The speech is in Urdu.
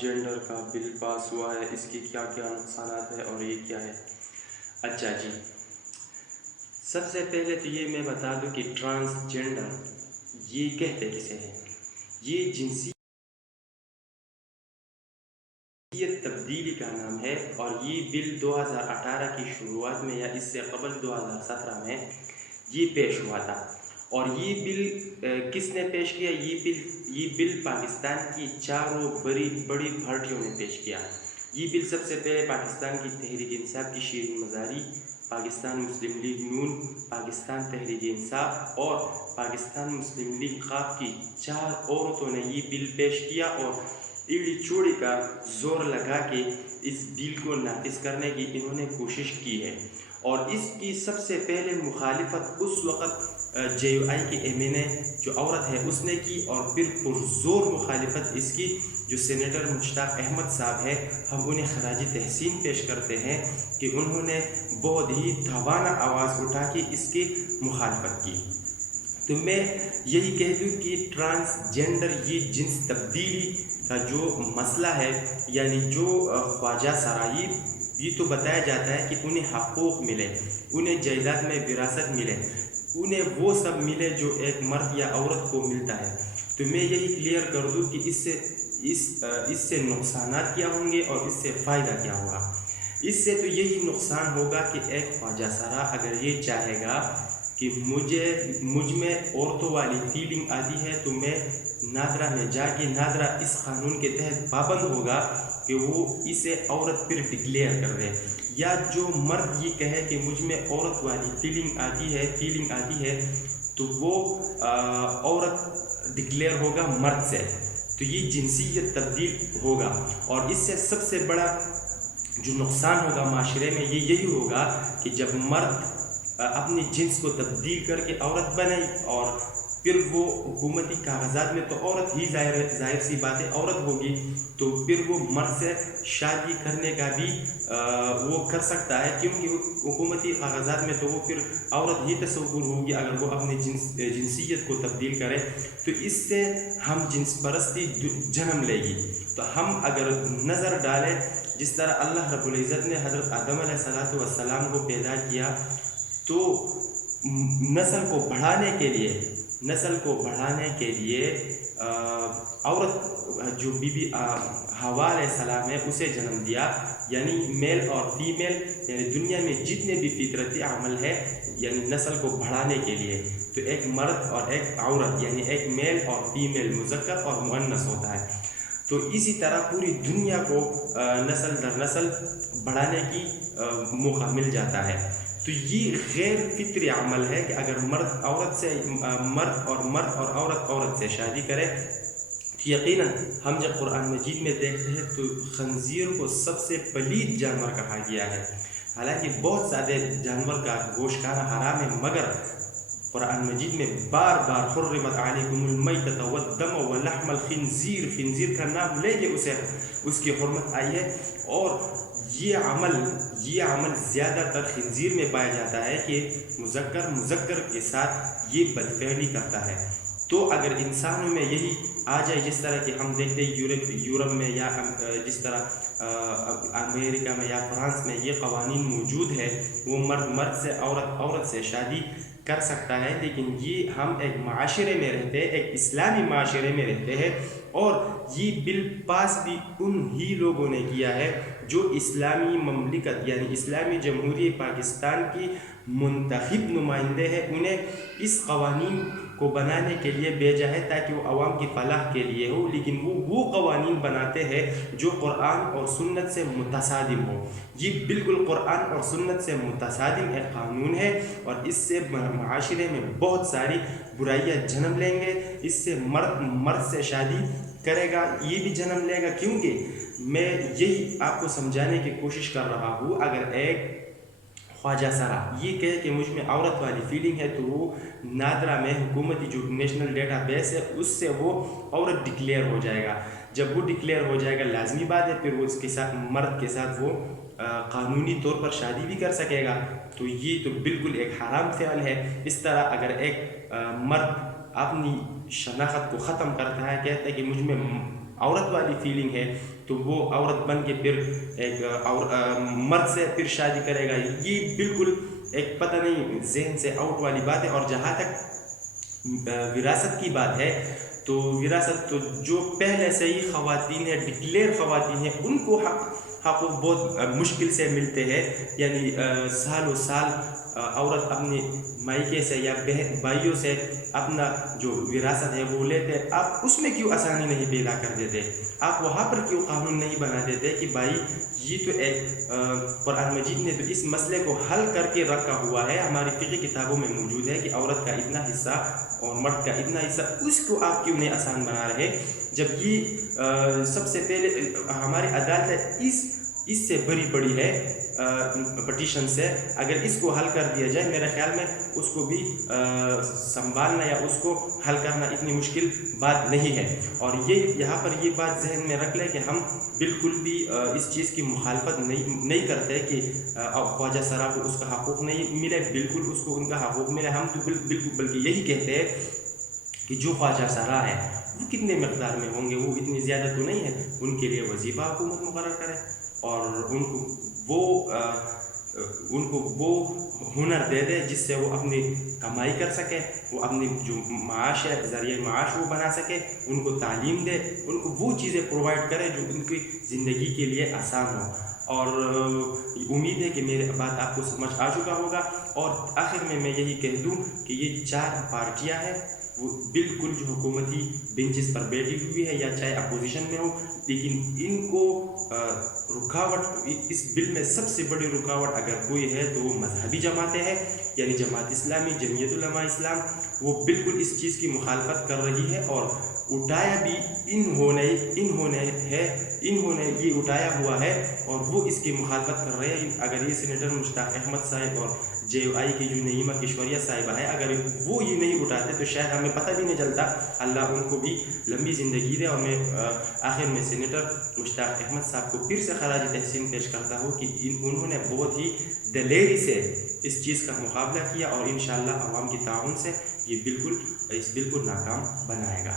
ٹرانسجنڈر کا بل پاس ہوا ہے، اس کے کیا کیا نقصانات ہیں اور یہ کیا ہے؟ اچھا جی، سب سے پہلے تو یہ میں بتا دوں کہ ٹرانسجنڈر یہ کہتے کسے ہیں؟ یہ جنسی تبدیلی کا نام ہے، اور یہ بل 2018 کی شروعات میں یا اس سے قبل 2017 میں یہ پیش ہوا تھا۔ اور یہ بل کس نے پیش کیا؟ یہ بل پاکستان کی چاروں بڑی پارٹیوں نے پیش کیا۔ یہ بل سب سے پہلے پاکستان کی تحریک انصاف کی شیرین مزاری، پاکستان مسلم لیگ نون، پاکستان تحریک انصاف اور پاکستان مسلم لیگ خاف کی 4 عورتوں نے یہ بل پیش کیا اور ایڑی چوڑی کا زور لگا کے اس بل کو نافذ کرنے کی انہوں نے کوشش کی ہے۔ اور اس کی سب سے پہلے مخالفت اس وقت JUI کے MNA جو عورت ہے اس نے کی، اور پھر پرزور مخالفت اس کی جو سینیٹر مشتاق احمد صاحب ہے، ہم انہیں خراج تحسین پیش کرتے ہیں کہ انہوں نے بہت ہی توانا آواز اٹھا کے اس کی مخالفت کی۔ تو میں یہی کہہ دوں کہ ٹرانسجنڈر یہ جنس تبدیلی کا جو مسئلہ ہے، یعنی جو خواجہ سرائی، یہ تو بتایا جاتا ہے کہ انہیں حقوق ملے، انہیں جائیداد میں وراثت ملے، انہیں وہ سب ملے جو ایک مرد یا عورت کو ملتا ہے۔ تو میں یہی کلیئر کر دوں کہ اس سے نقصانات کیا ہوں گے اور اس سے فائدہ کیا ہوگا۔ اس سے تو یہی نقصان ہوگا کہ ایک خواجہ سرا اگر یہ چاہے گا کہ مجھ میں عورتوں والی فیلنگ آتی ہے تو میں نادرا میں جا کے نادرا اس قانون کے تحت پابند ہوگا کہ وہ اسے عورت پھر ڈکلیئر کر دے، یا جو مرد یہ کہے کہ مجھ میں عورت والی فیلنگ آتی ہے تو وہ عورت ڈکلیئر ہوگا مرد سے، تو یہ جنسیت تبدیل ہوگا۔ اور اس سے سب سے بڑا جو نقصان ہوگا معاشرے میں یہی ہوگا کہ جب مرد اپنی جنس کو تبدیل کر کے عورت بنے اور پھر وہ حکومتی کاغذات میں تو عورت ہی ظاہر سی بات ہے عورت ہوگی، تو پھر وہ مرد سے شادی کرنے کا بھی وہ کر سکتا ہے، کیونکہ حکومتی کاغذات میں تو وہ پھر عورت ہی تصور ہوگی اگر وہ اپنی جنسیت کو تبدیل کرے۔ تو اس سے ہم جنس پرستی جنم لے گی۔ تو ہم اگر نظر ڈالیں جس طرح اللہ رب العزت نے حضرت آدم علیہ السلام کو پیدا کیا، تو نسل کو بڑھانے کے لیے عورت جو بی بی حوا علیہ السلام ہے اسے جنم دیا، یعنی میل اور فیمیل، یعنی دنیا میں جتنے بھی فطرتی عمل ہے یعنی نسل کو بڑھانے کے لیے، تو ایک مرد اور ایک عورت یعنی ایک میل اور فیمیل مذکر اور مؤنث ہوتا ہے۔ تو اسی طرح پوری دنیا کو نسل در نسل بڑھانے کی موقع مل جاتا ہے۔ تو یہ غیر فطری عمل ہے کہ اگر مرد اور عورت سے شادی کرے، تو یقیناً ہم جب قرآن مجید میں دیکھتے ہیں تو خنزیر کو سب سے پلید جانور کہا گیا ہے۔ حالانکہ بہت زیادہ جانور کا گوشت کھانا حرام ہے، مگر قرآن مجید میں بار بار حرمت علیکم المیتۃ والدم ولحم الخنزیر، خنزیر کا نام لے کے اس کی حرمت آئی ہے۔ اور یہ عمل زیادہ تر خنزیر میں پایا جاتا ہے کہ مذکر کے ساتھ یہ بدفعلی کرتا ہے۔ تو اگر انسانوں میں یہی آ جائے، جس طرح کہ ہم دیکھتے ہیں یورپ میں یا جس طرح امریکہ میں یا فرانس میں یہ قوانین موجود ہے، وہ مرد سے عورت سے شادی کر سکتا ہے، لیکن یہ ہم ایک معاشرے میں رہتے ہیں، ایک اسلامی معاشرے میں رہتے ہیں، اور یہ بل پاس بھی ان ہی لوگوں نے کیا ہے جو اسلامی مملکت یعنی اسلامی جمہوریہ پاکستان کی منتخب نمائندے ہیں۔ انہیں اس قوانین کو بنانے کے لیے بھیجا ہے تاکہ وہ عوام کی فلاح کے لیے ہو، لیکن وہ قوانین بناتے ہیں جو قرآن اور سنت سے متصادم ہو۔ یہ بالکل قرآن اور سنت سے متصادم ایک قانون ہے، اور اس سے معاشرے میں بہت ساری برائیاں جنم لیں گے۔ اس سے مرد سے شادی کرے گا یہ بھی جنم لے گا، کیونکہ میں یہی آپ کو سمجھانے کی کوشش کر رہا ہوں، اگر ایک خواجہ سرا یہ کہے کہ مجھ میں عورت والی فیلنگ ہے تو وہ نادرا میں حکومتی جو نیشنل ڈیٹا بیس ہے اس سے وہ عورت ڈکلیئر ہو جائے گا۔ جب وہ ڈکلیئر ہو جائے گا لازمی بات ہے پھر وہ اس کے ساتھ مرد کے ساتھ وہ قانونی طور پر شادی بھی کر سکے گا۔ تو یہ تو بالکل ایک حرام فعل ہے۔ اس طرح اگر ایک مرد اپنی شناخت کو ختم کرتا ہے، کہتا ہے کہ مجھ میں عورت والی فیلنگ ہے، تو وہ عورت بن کے پھر ایک مرد سے پھر شادی کرے گا. یہ بالکل ایک پتہ نہیں ذہن سے آؤٹ والی بات ہے. اور جہاں تک وراثت کی بات ہے تو وراثت تو جو پہلے سے ہی خواتین ہیں، ڈکلیئر خواتین ہیں، ان کو حق بہت مشکل سے ملتے ہیں. یعنی سال و سال عورت اپنے مائکے سے یا بھائیوں سے اپنا جو وراثت ہے وہ لیتے. آپ اس میں کیوں آسانی نہیں پیدا کر دیتے؟ آپ وہاں پر کیوں قانون نہیں بنا دیتے کہ بھائی یہ تو ایک قرآن مجید نے تو اس مسئلے کو حل کر کے رکھا ہوا ہے، ہماری فقہ کتابوں میں موجود ہے کہ عورت کا اتنا حصہ اور مرد کا اتنا حصہ، اس کو آپ کیوں نہیں آسان بنا رہے؟ جب یہ سب سے پہلے ہماری عدالت اس سے بڑی ہے پٹیشن سے. اگر اس کو حل کر دیا جائے میرے خیال میں اس کو بھی سنبھالنا یا اس کو حل کرنا اتنی مشکل بات نہیں ہے. اور یہاں پر یہ بات ذہن میں رکھ لیں کہ ہم بالکل بھی اس چیز کی مخالفت نہیں کرتے کہ خواجہ سرا کو اس کا حقوق نہیں ملے. بالکل اس کو ان کا حقوق ملے. ہم تو بالکل بلکہ یہی کہتے ہیں کہ جو خواجہ سرا ہے وہ کتنے مقدار میں ہوں گے، وہ اتنی زیادہ تو نہیں ہے، ان کے لیے وظیفہ حکومت مقرر کرے اور ان کو وہ ہنر دے دے جس سے وہ اپنی کمائی کر سکے، وہ اپنی جو معاش ہے، ذریعہ معاش وہ بنا سکے. ان کو تعلیم دے، ان کو وہ چیزیں پرووائڈ کرے جو ان کی زندگی کے لیے آسان ہو. اور امید ہے کہ میری بات آپ کو سمجھ آ چکا ہوگا. اور آخر میں یہی کہہ دوں کہ یہ 4 پارٹیاں ہیں وہ بالکل جو حکومتی بینچز پر بیٹھی ہوئی ہے یا چاہے اپوزیشن میں ہو، لیکن ان کو رکاوٹ، اس بل میں سب سے بڑی رکاوٹ اگر کوئی ہے تو وہ مذہبی جماعتیں ہیں. یعنی جماعت اسلامی، جمعیت علماء اسلام، وہ بالکل اس چیز کی مخالفت کر رہی ہے. اور اٹھایا بھی انہوں نے یہ اٹھایا ہوا ہے اور وہ اس کی مخالفت کر رہے ہیں. اگر یہ سینیٹر مشتاق احمد صاحب اور JUI کی جو نعیمہ کشوریہ صاحبہ ہے، اگر وہ یہ نہیں اٹھاتے تو شاید ہمیں پتہ بھی نہیں چلتا. اللہ ان کو بھی لمبی زندگی دے. اور میں آخر میں سینیٹر مشتاق احمد صاحب کو پھر سے خراج تحسین پیش کرتا ہوں کہ انہوں نے بہت ہی دلیری سے اس چیز کا مقابلہ کیا اور انشاءاللہ عوام کی تعاون سے یہ بالکل اس بل کو ناکام بنائے گا.